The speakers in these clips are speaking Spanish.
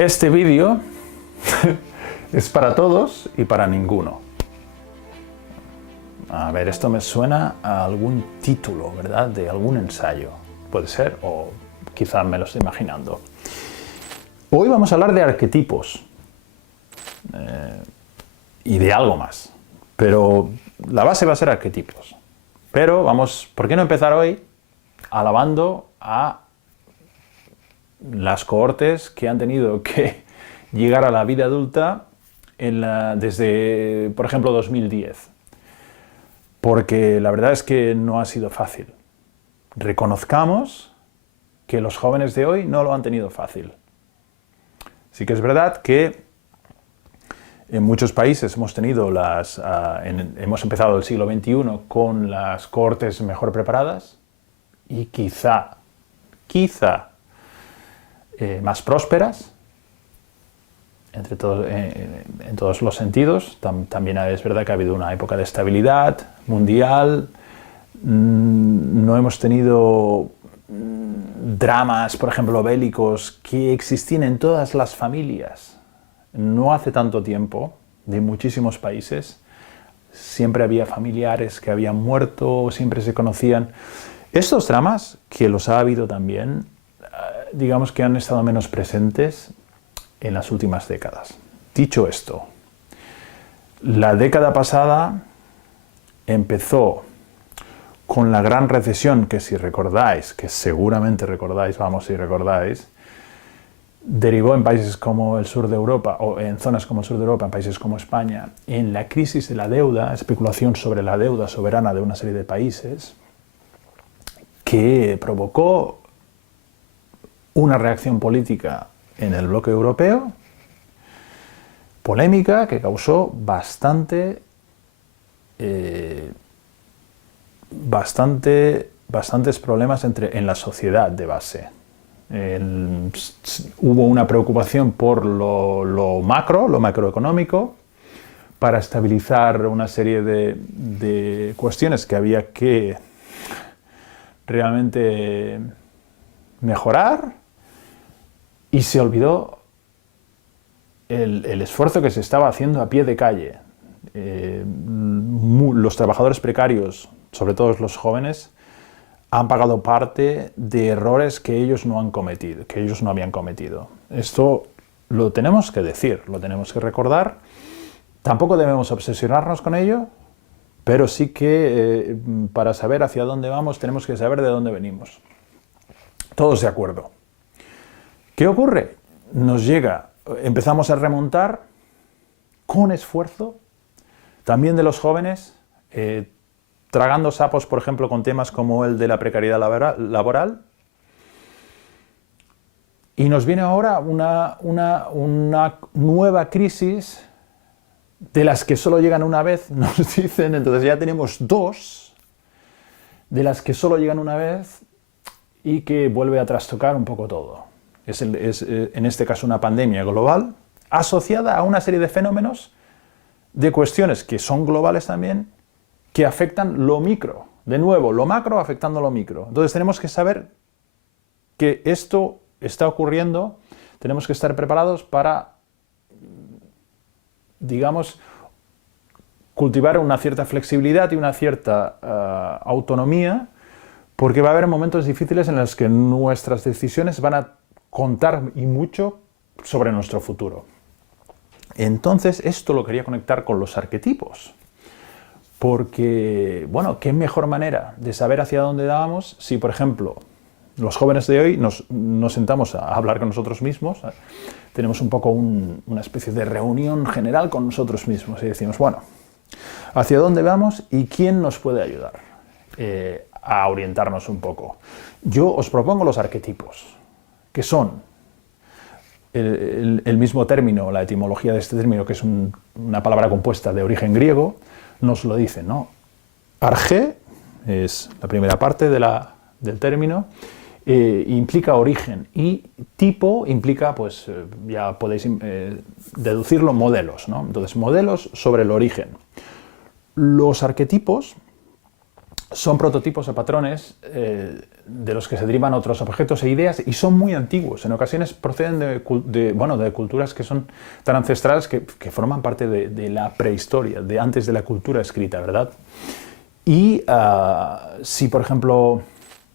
Este vídeo es para todos y para ninguno. A ver, esto me suena a algún título, ¿verdad? De algún ensayo. Puede ser, o quizás me lo estoy imaginando. Hoy vamos a hablar de arquetipos y de algo más. Pero la base va a ser arquetipos. Pero vamos, ¿por qué no empezar hoy alabando a las cohortes que han tenido que llegar a la vida adulta desde, por ejemplo, 2010? Porque la verdad es que no ha sido fácil. Reconozcamos que los jóvenes de hoy no lo han tenido fácil. Sí que es verdad que en muchos países hemos empezado el siglo XXI con las cohortes mejor preparadas y quizá más prósperas en todos los sentidos. También es verdad que ha habido una época de estabilidad mundial. No hemos tenido dramas, por ejemplo, bélicos que existían en todas las familias. No hace tanto tiempo, de muchísimos países, siempre había familiares que habían muerto, siempre se conocían. Estos dramas, que los ha habido también, digamos que han estado menos presentes en las últimas décadas. Dicho esto, la década pasada empezó con la gran recesión que, si recordáis, que seguramente recordáis, vamos, si recordáis, derivó en países como el sur de Europa, o en zonas como el sur de Europa, en países como España, en la crisis de la deuda, especulación sobre la deuda soberana de una serie de países, que provocó una reacción política en el bloque europeo, polémica que causó bastantes problemas en la sociedad de base. Hubo una preocupación por lo macroeconómico, para estabilizar una serie de cuestiones que había que realmente mejorar, y se olvidó el esfuerzo que se estaba haciendo a pie de calle. Los trabajadores precarios, sobre todo los jóvenes, han pagado parte de errores que ellos no habían cometido. Esto lo tenemos que decir, lo tenemos que recordar. Tampoco debemos obsesionarnos con ello, pero sí que para saber hacia dónde vamos tenemos que saber de dónde venimos. Todos de acuerdo. ¿Qué ocurre? Empezamos a remontar con esfuerzo, también de los jóvenes, tragando sapos, por ejemplo, con temas como el de la precariedad laboral. Y nos viene ahora una nueva crisis, de las que solo llegan una vez, nos dicen. Entonces ya tenemos dos de las que solo llegan una vez y que vuelve a trastocar un poco todo. Es en este caso una pandemia global asociada a una serie de fenómenos, de cuestiones que son globales también, que afectan lo micro. De nuevo, lo macro afectando lo micro. Entonces tenemos que saber que esto está ocurriendo, tenemos que estar preparados para, digamos, cultivar una cierta flexibilidad y una cierta autonomía, porque va a haber momentos difíciles en los que nuestras decisiones van a contar y mucho sobre nuestro futuro. Entonces, esto lo quería conectar con los arquetipos. Porque, bueno, qué mejor manera de saber hacia dónde vamos si, por ejemplo, los jóvenes de hoy nos sentamos a hablar con nosotros mismos, tenemos un poco una especie de reunión general con nosotros mismos y decimos, bueno, ¿hacia dónde vamos y quién nos puede ayudar a orientarnos un poco? Yo os propongo los arquetipos, que son el mismo término, la etimología de este término, que es una palabra compuesta de origen griego, nos lo dice, ¿no? Arge es la primera parte del término, implica origen, y tipo implica, pues ya podéis deducirlo, modelos, ¿no? Entonces, modelos sobre el origen. Los arquetipos son prototipos o patrones de los que se derivan otros objetos e ideas, y son muy antiguos. En ocasiones proceden de culturas que son tan ancestrales que forman parte de la prehistoria, de antes de la cultura escrita, ¿verdad? Y si, por ejemplo,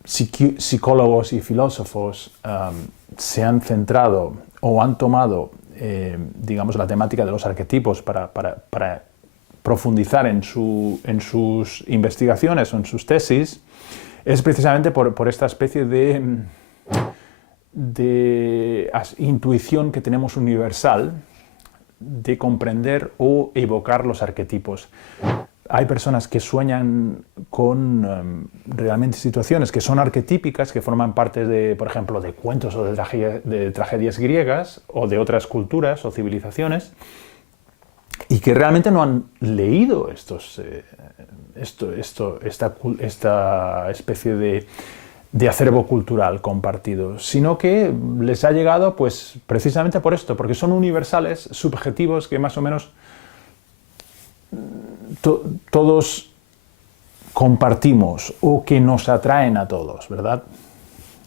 psicólogos y filósofos se han centrado o han tomado, digamos, la temática de los arquetipos para profundizar en sus investigaciones o en sus tesis, es precisamente por esta especie de intuición que tenemos universal de comprender o evocar los arquetipos. Hay personas que sueñan con realmente situaciones que son arquetípicas, que forman parte de, por ejemplo, de cuentos o de tragedias griegas o de otras culturas o civilizaciones, y que realmente no han leído esta especie de acervo cultural compartido, sino que les ha llegado pues precisamente por esto, porque son universales, subjetivos, que más o menos todos compartimos o que nos atraen a todos, ¿verdad?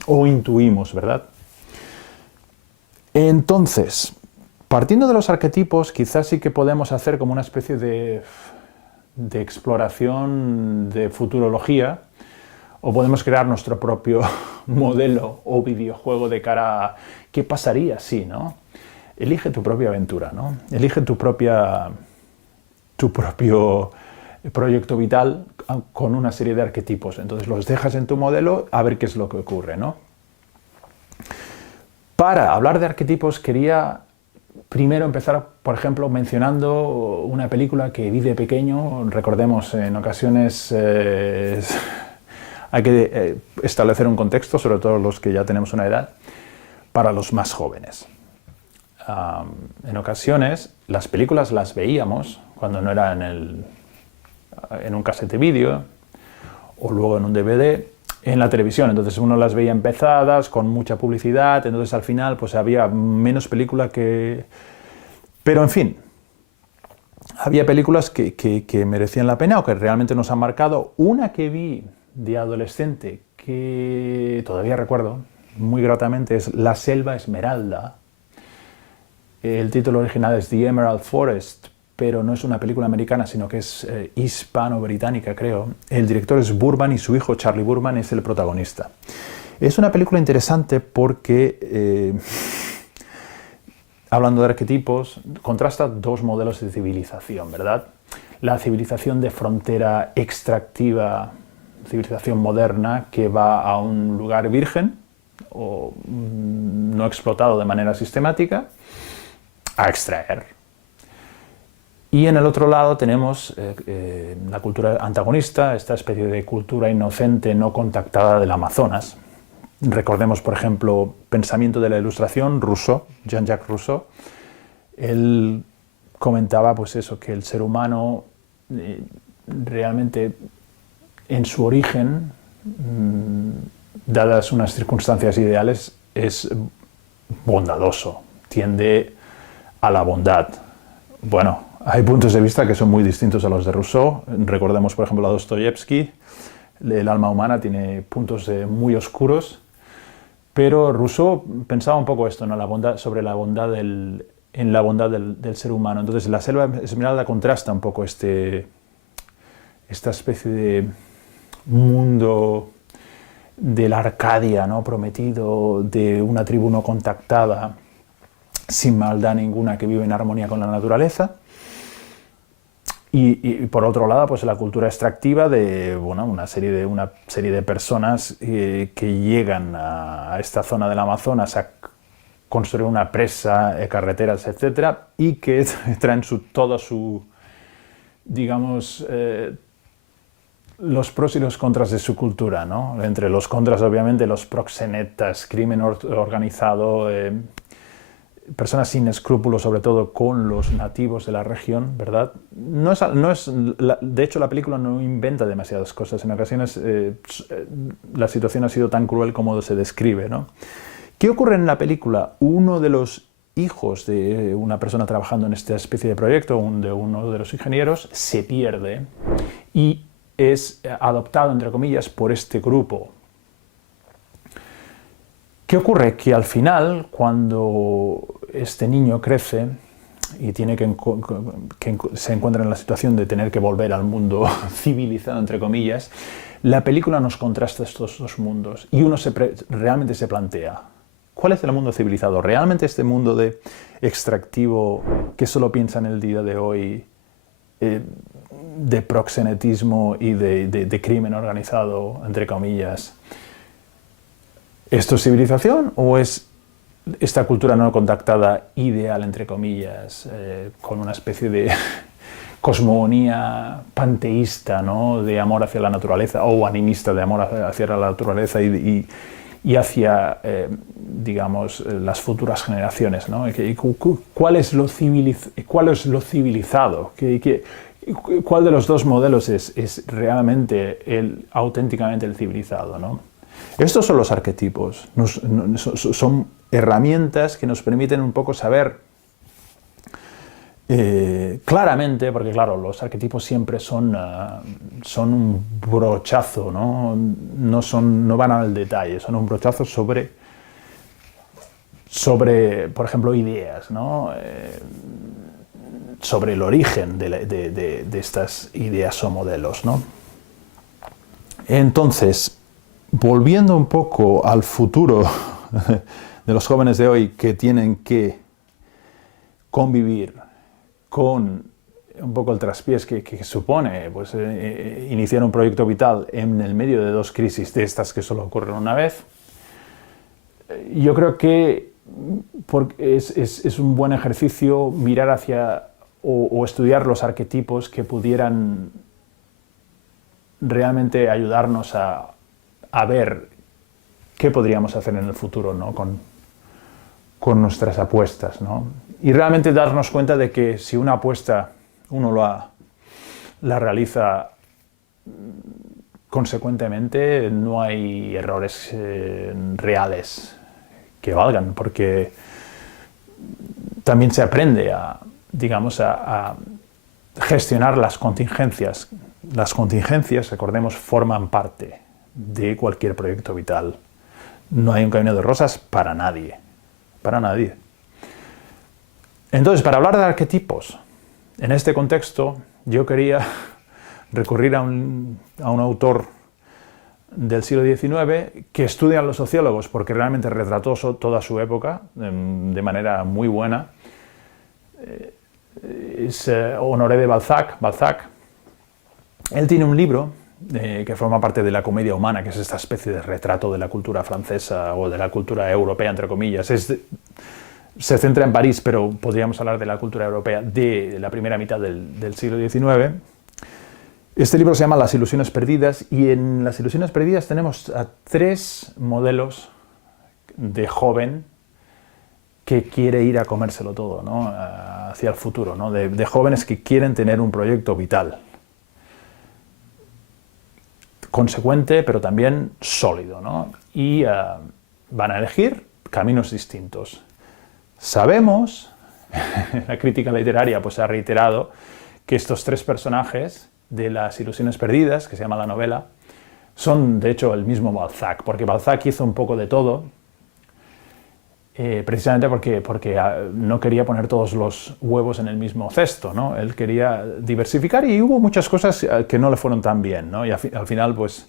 O intuimos, ¿verdad? Entonces, partiendo de los arquetipos, quizás sí que podemos hacer como una especie de exploración de futurología, o podemos crear nuestro propio modelo o videojuego de cara a qué pasaría si, ¿no? Elige tu propia aventura, ¿no? Elige tu propio proyecto vital con una serie de arquetipos. Entonces los dejas en tu modelo a ver qué es lo que ocurre, ¿no? Para hablar de arquetipos quería primero empezar, por ejemplo, mencionando una película que vi de pequeño. Recordemos, en ocasiones hay que establecer un contexto, sobre todo los que ya tenemos una edad, para los más jóvenes. En ocasiones las películas las veíamos cuando no era en un casete vídeo o luego en un DVD, en la televisión. Entonces uno las veía empezadas, con mucha publicidad, entonces al final pues había menos película que... Pero en fin, había películas que merecían la pena o que realmente nos han marcado. Una que vi de adolescente que todavía recuerdo muy gratamente es La Selva Esmeralda. El título original es The Emerald Forest, pero no es una película americana, sino que es hispano-británica, creo. El director es Burman y su hijo Charlie Burman es el protagonista. Es una película interesante porque, hablando de arquetipos, contrasta dos modelos de civilización, ¿verdad? La civilización de frontera extractiva, civilización moderna, que va a un lugar virgen o no explotado de manera sistemática, a extraer. Y en el otro lado tenemos la cultura antagonista, esta especie de cultura inocente no contactada del Amazonas. Recordemos, por ejemplo, Pensamiento de la Ilustración, Rousseau, Jean-Jacques Rousseau. Él comentaba pues eso, que el ser humano realmente en su origen, dadas unas circunstancias ideales, es bondadoso, tiende a la bondad. Bueno, hay puntos de vista que son muy distintos a los de Rousseau. Recordemos, por ejemplo, a Dostoyevsky. El alma humana tiene puntos muy oscuros, pero Rousseau pensaba un poco esto, ¿no? Sobre la bondad del ser humano. Entonces, La Selva Esmeralda contrasta un poco esta especie de mundo de la Arcadia, ¿no? Prometido, de una tribu no contactada, sin maldad ninguna, que vive en armonía con la naturaleza. Y por otro lado, pues la cultura extractiva de una serie de personas que llegan a esta zona del Amazonas a construir una presa, carreteras, etcétera, y que traen digamos, los pros y los contras de su cultura, ¿no? Entre los contras, obviamente, los proxenetas, crimen organizado, personas sin escrúpulos, sobre todo con los nativos de la región, ¿verdad? De hecho, la película no inventa demasiadas cosas. En ocasiones la situación ha sido tan cruel como se describe, ¿no? ¿Qué ocurre en la película? Uno de los hijos de una persona trabajando en esta especie de proyecto, de uno de los ingenieros, se pierde y es adoptado, entre comillas, por este grupo ¿Qué ocurre? Que al final, cuando este niño crece y tiene se encuentra en la situación de tener que volver al mundo civilizado, entre comillas, la película nos contrasta estos dos mundos y uno realmente se plantea, ¿cuál es el mundo civilizado? ¿Realmente este mundo de extractivo que solo piensa en el día de hoy, de proxenetismo y de crimen organizado, entre comillas, ¿esto es civilización o es esta cultura no contactada ideal, entre comillas, con una especie de cosmogonía panteísta, ¿no? De amor hacia la naturaleza, o animista de amor hacia la naturaleza y hacia, digamos, las futuras generaciones, ¿no? ¿Cuál es lo civilizado? ¿Cuál de los dos modelos es realmente auténticamente el civilizado, ¿no? Estos son los arquetipos, son herramientas que nos permiten un poco saber claramente, porque claro, los arquetipos siempre son un brochazo, ¿no? No van al detalle, son un brochazo sobre por ejemplo, ideas, ¿no? Sobre el origen de estas ideas o modelos, ¿no? Entonces, volviendo un poco al futuro de los jóvenes de hoy que tienen que convivir con un poco el traspiés que supone pues, iniciar un proyecto vital en el medio de dos crisis de estas que solo ocurren una vez, yo creo que es un buen ejercicio mirar hacia o estudiar los arquetipos que pudieran realmente ayudarnos a ver qué podríamos hacer en el futuro, ¿no? con nuestras apuestas, ¿no? Y realmente darnos cuenta de que si una apuesta uno la realiza consecuentemente, no hay errores reales que valgan, porque también se aprende digamos, a gestionar las contingencias. Las contingencias, recordemos, forman parte de cualquier proyecto vital. No hay un camino de rosas para nadie. Para nadie. Entonces, para hablar de arquetipos, en este contexto, yo quería recurrir a un autor del siglo XIX que estudian los sociólogos, porque realmente retrató toda su época de manera muy buena. Es Honoré de Balzac. Él tiene un libro que forma parte de la Comedia Humana, que es esta especie de retrato de la cultura francesa o de la cultura europea, entre comillas. Se centra en París, pero podríamos hablar de la cultura europea de la primera mitad del siglo XIX. Este libro se llama Las ilusiones perdidas, y en Las ilusiones perdidas tenemos a tres modelos de joven que quiere ir a comérselo todo, ¿no? Hacia el futuro, ¿no? De jóvenes que quieren tener un proyecto vital consecuente, pero también sólido, ¿no? Y van a elegir caminos distintos. Sabemos, la crítica literaria pues ha reiterado que estos tres personajes de Las ilusiones perdidas, que se llama la novela, son de hecho el mismo Balzac, porque Balzac hizo un poco de todo, precisamente porque no quería poner todos los huevos en el mismo cesto, ¿no? Él quería diversificar y hubo muchas cosas que no le fueron tan bien, ¿no? Y al final, pues,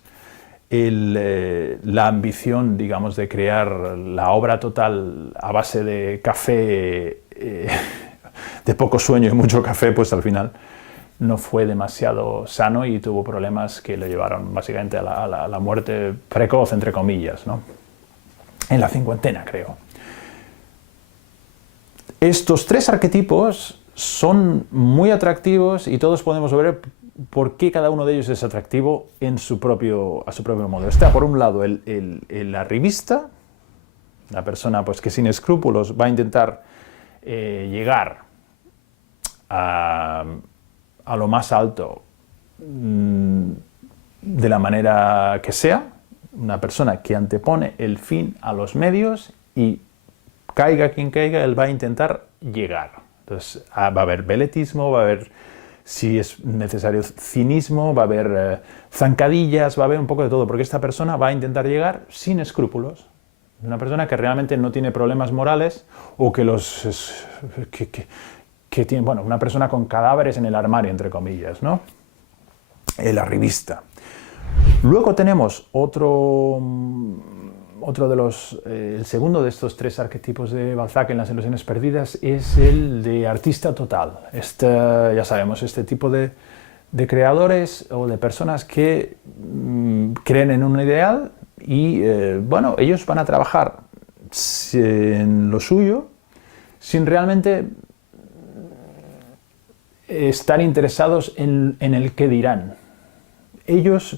la ambición, digamos, de crear la obra total a base de café, de poco sueño y mucho café, pues al final no fue demasiado sano y tuvo problemas que le llevaron básicamente a la muerte precoz, entre comillas, ¿no? En la cincuentena, creo. Estos tres arquetipos son muy atractivos y todos podemos ver por qué cada uno de ellos es atractivo a su propio modo. Está, por un lado, el arribista, la persona pues, que sin escrúpulos va a intentar llegar a lo más alto de la manera que sea, una persona que antepone el fin a los medios y caiga quien caiga, él va a intentar llegar. Entonces va a haber veletismo, va a haber, si es necesario, cinismo, va a haber zancadillas, va a haber un poco de todo, porque esta persona va a intentar llegar sin escrúpulos. Una persona que realmente no tiene problemas morales o que que tiene, bueno, una persona con cadáveres en el armario, entre comillas, ¿no? El arribista. Luego tenemos el segundo de estos tres arquetipos de Balzac en Las ilusiones perdidas es el de artista total. Ya sabemos, este tipo de creadores o de personas que creen en un ideal y, bueno, ellos van a trabajar en lo suyo sin realmente estar interesados en el qué dirán.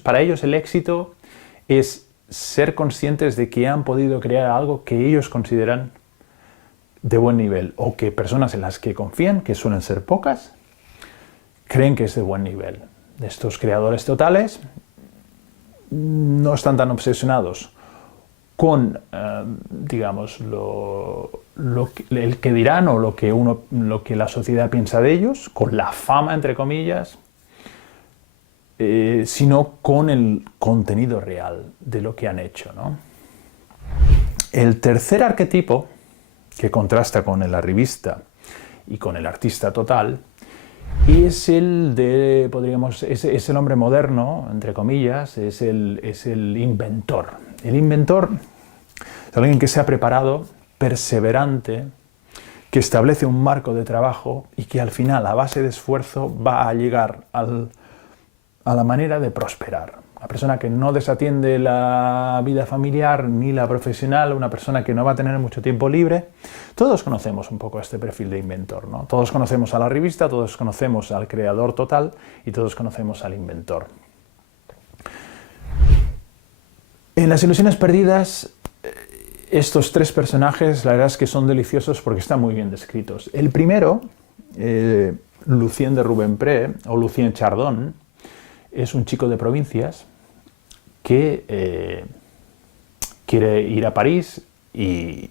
Para ellos el éxito es ser conscientes de que han podido crear algo que ellos consideran de buen nivel o que personas en las que confían, que suelen ser pocas, creen que es de buen nivel. Estos creadores totales no están tan obsesionados con, digamos, el que dirán o lo que la sociedad piensa de ellos, con la fama, entre comillas, sino con el contenido real de lo que han hecho, ¿no? El tercer arquetipo, que contrasta con el arribista y con el artista total, es el de, es el hombre moderno, entre comillas, es el inventor. El inventor es alguien que se ha preparado, perseverante, que establece un marco de trabajo y que al final, a base de esfuerzo, va a llegar a la manera de prosperar. Una persona que no desatiende la vida familiar ni la profesional, una persona que no va a tener mucho tiempo libre. Todos conocemos un poco este perfil de inventor, ¿no? Todos conocemos a la arribista, todos conocemos al creador total y todos conocemos al inventor. En Las ilusiones perdidas, estos tres personajes, la verdad es que son deliciosos porque están muy bien descritos. El primero, Lucien de Rubempré, o Lucien Chardon, es un chico de provincias que quiere ir a París y,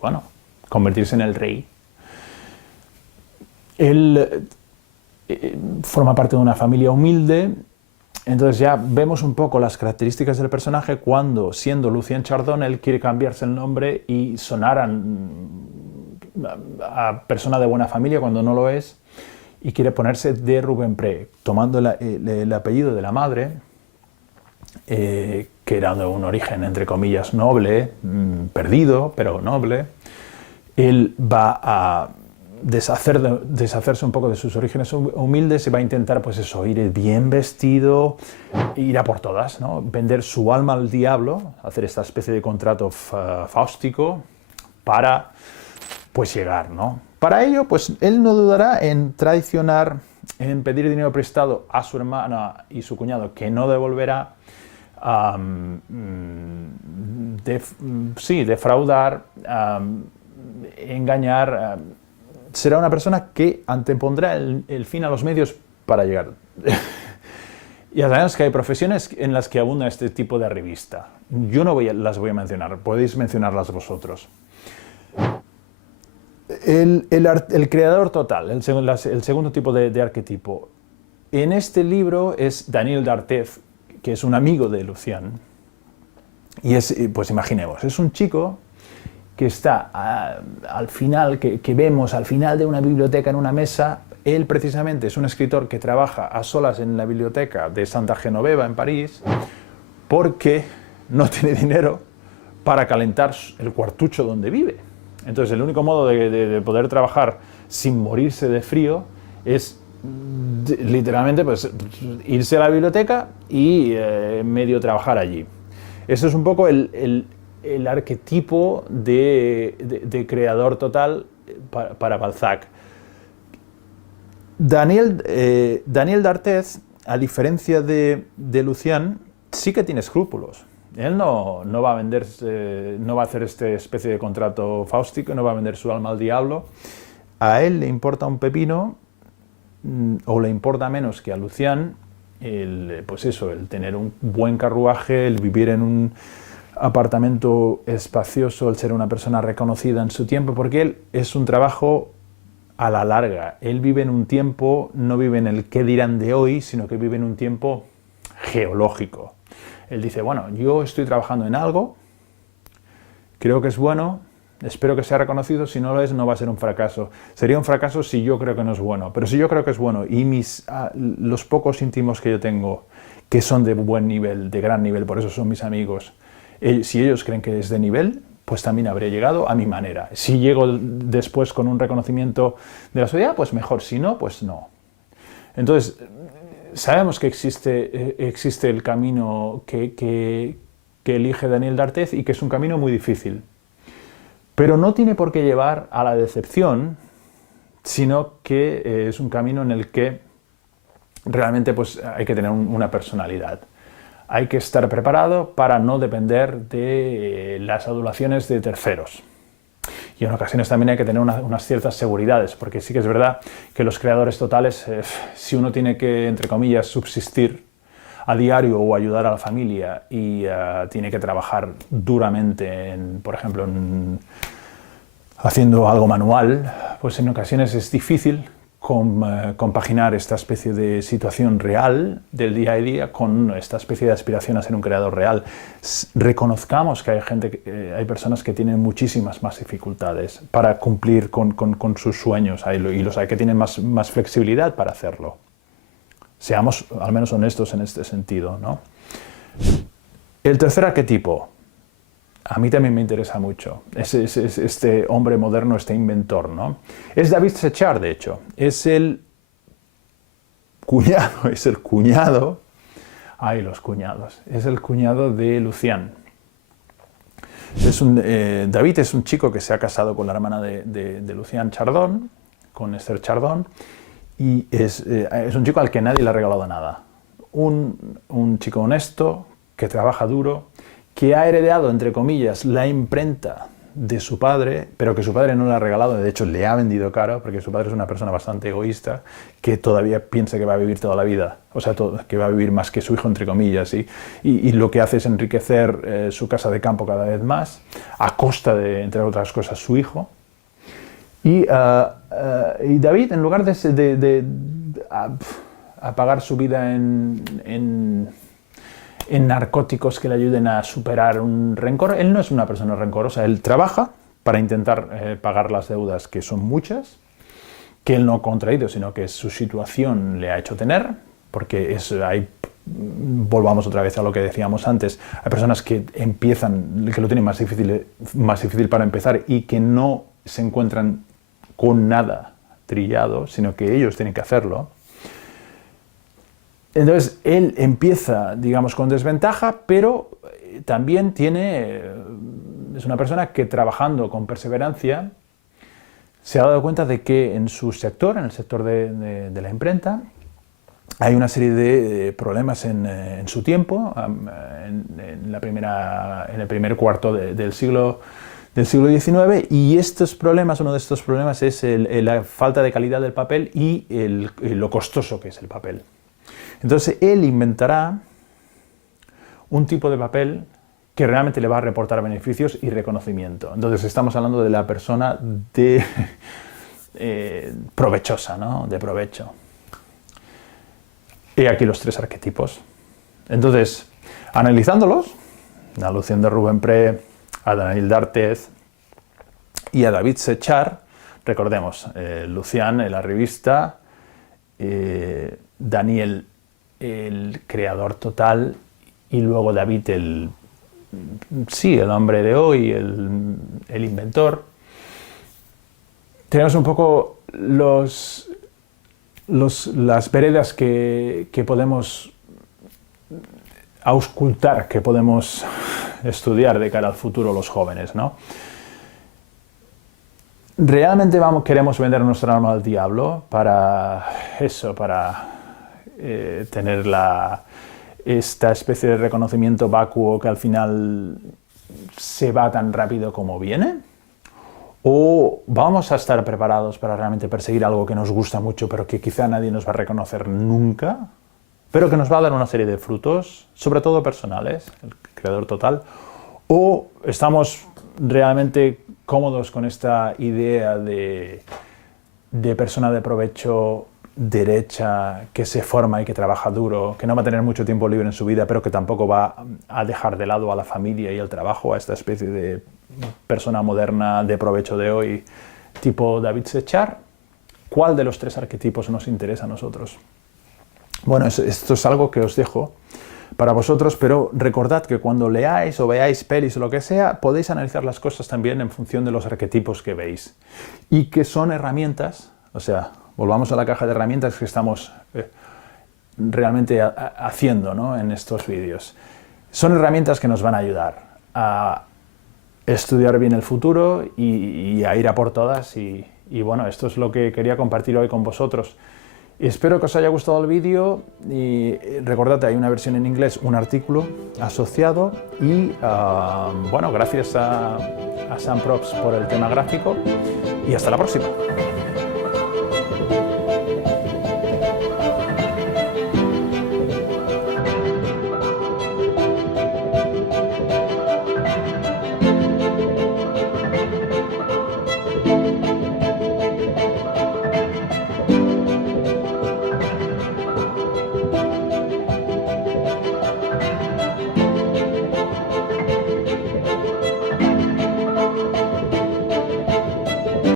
bueno, convertirse en el rey. Él forma parte de una familia humilde, entonces ya vemos un poco las características del personaje cuando, siendo Lucien Chardon, él quiere cambiarse el nombre y sonar a persona de buena familia cuando no lo es, y quiere ponerse de Rubempré, tomando el apellido de la madre, que era de un origen, entre comillas, noble, perdido, pero noble. Él va a deshacerse un poco de sus orígenes humildes y va a intentar, pues eso, ir bien vestido, ir a por todas, ¿no? Vender su alma al diablo, hacer esta especie de contrato fáustico para, pues, llegar, ¿no? Para ello, pues él no dudará en traicionar, en pedir dinero prestado a su hermana y su cuñado, que no devolverá, defraudar, engañar. Será una persona que antepondrá el fin a los medios para llegar. Ya sabemos que hay profesiones en las que abunda este tipo de arribista. Yo no las voy a mencionar, podéis mencionarlas vosotros. El creador total, el segundo tipo de arquetipo. En este libro es Daniel d'Arthez, que es un amigo de Lucien. Y pues imaginemos, es un chico que está al final, que vemos al final de una biblioteca en una mesa. Él precisamente es un escritor que trabaja a solas en la biblioteca de Santa Genoveva en París porque no tiene dinero para calentar el cuartucho donde vive. Entonces el único modo de poder trabajar sin morirse de frío es literalmente, pues, irse a la biblioteca y medio trabajar allí. Eso es un poco el arquetipo de creador total para Balzac. Daniel d'Arthez, a diferencia de Lucien, sí que tiene escrúpulos. Él no va a hacer esta especie de contrato fáustico, no va a vender su alma al diablo. A él le importa un pepino, o le importa menos que a Lucien, pues eso, el tener un buen carruaje, el vivir en un apartamento espacioso, el ser una persona reconocida en su tiempo, porque él es un trabajo a la larga. Él vive en un tiempo, no vive en el qué dirán de hoy, sino que vive en un tiempo geológico. Él dice, bueno, yo estoy trabajando en algo creo que es bueno, espero que sea reconocido, si no lo es, no va a ser un fracaso. Sería un fracaso si yo creo que no es bueno, pero si yo creo que es bueno y los pocos íntimos que yo tengo, que son de buen nivel, de gran nivel, por eso son mis amigos, si ellos creen que es de nivel, pues también habré llegado a mi manera. Si llego después con un reconocimiento de la sociedad, pues mejor, si no, pues no. Entonces, sabemos que existe el camino que elige Daniel D'Artés y que es un camino muy difícil. Pero no tiene por qué llevar a la decepción, sino que es un camino en el que realmente pues, hay que tener una personalidad. Hay que estar preparado para no depender de las adulaciones de terceros. Y en ocasiones también hay que tener unas ciertas seguridades, porque sí que es verdad que los creadores totales, si uno tiene que, entre comillas, subsistir a diario o ayudar a la familia y tiene que trabajar duramente, por ejemplo, haciendo algo manual, pues en ocasiones es difícil compaginar esta especie de situación real del día a día con esta especie de aspiración a ser un creador real. Reconozcamos que hay personas que tienen muchísimas más dificultades para cumplir con sus sueños y los hay que tienen más flexibilidad para hacerlo. Seamos al menos honestos en este sentido, ¿no? El tercer arquetipo, a mí también me interesa mucho, es este hombre moderno, este inventor, ¿no? Es David Séchard, de hecho, es el cuñado, ay, los cuñados, es el cuñado de Lucian. David es un chico que se ha casado con la hermana de Lucian Chardon, con Esther Chardon, y es un chico al que nadie le ha regalado nada. Un chico honesto, que trabaja duro, que ha heredado, entre comillas, la imprenta de su padre, pero que su padre no le ha regalado, de hecho le ha vendido caro, porque su padre es una persona bastante egoísta, que todavía piensa que va a vivir toda la vida, o sea, que va a vivir más que su hijo, entre comillas, y lo que hace es enriquecer su casa de campo cada vez más, a costa de, entre otras cosas, su hijo. Y David, en lugar de pagar su vida en narcóticos que le ayuden a superar un rencor, él no es una persona rencorosa, él trabaja para intentar pagar las deudas, que son muchas, que él no ha contraído, sino que su situación le ha hecho tener, porque volvamos otra vez a lo que decíamos antes, hay personas que lo tienen más difícil para empezar y que no se encuentran con nada trillado, sino que ellos tienen que hacerlo. Entonces, él empieza, digamos, con desventaja, pero también es una persona que trabajando con perseverancia se ha dado cuenta de que en su sector, en el sector de la imprenta, hay una serie de problemas en su tiempo, en el primer cuarto del siglo XIX, y uno de estos problemas es la falta de calidad del papel y lo costoso que es el papel. Entonces él inventará un tipo de papel que realmente le va a reportar beneficios y reconocimiento. Entonces estamos hablando de la persona provechosa, ¿no? De provecho. Y aquí los tres arquetipos. Entonces, analizándolos, a Lucien de Rubempré, a Daniel D'Artés y a David Séchard, recordemos, Lucian, el arribista, Daniel, el creador total, y luego David, el hombre de hoy, el inventor. Tenemos un poco las veredas que podemos auscultar, que podemos estudiar de cara al futuro los jóvenes, ¿no? ¿Realmente queremos vender nuestra alma al diablo para tener esta especie de reconocimiento vacuo que al final se va tan rápido como viene? ¿O vamos a estar preparados para realmente perseguir algo que nos gusta mucho, pero que quizá nadie nos va a reconocer nunca, pero que nos va a dar una serie de frutos, sobre todo personales, el creador total? ¿O estamos realmente cómodos con esta idea de persona de provecho derecha, que se forma y que trabaja duro, que no va a tener mucho tiempo libre en su vida, pero que tampoco va a dejar de lado a la familia y el trabajo, a esta especie de persona moderna de provecho de hoy, tipo David Sechar. ¿Cuál de los tres arquetipos nos interesa a nosotros? Bueno, esto es algo que os dejo para vosotros, pero recordad que cuando leáis o veáis pelis o lo que sea, podéis analizar las cosas también en función de los arquetipos que veis. Y que son herramientas, o sea, volvamos a la caja de herramientas que estamos realmente haciendo, ¿no?, en estos vídeos. Son herramientas que nos van a ayudar a estudiar bien el futuro y a ir a por todas. Y bueno, esto es lo que quería compartir hoy con vosotros. Espero que os haya gustado el vídeo y recordad, hay una versión en inglés, un artículo asociado y bueno, gracias a Sam Props por el tema gráfico y hasta la próxima.